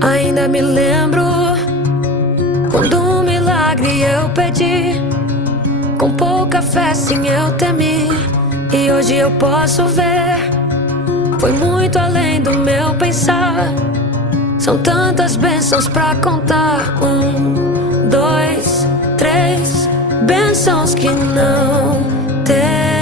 Ainda me lembro quando um milagre eu pedi, com pouca fé sim eu temi. E hoje eu posso ver, foi muito além do meu pensar. São tantas bênçãos pra contar. 1, 2, 3 bênçãos que não terão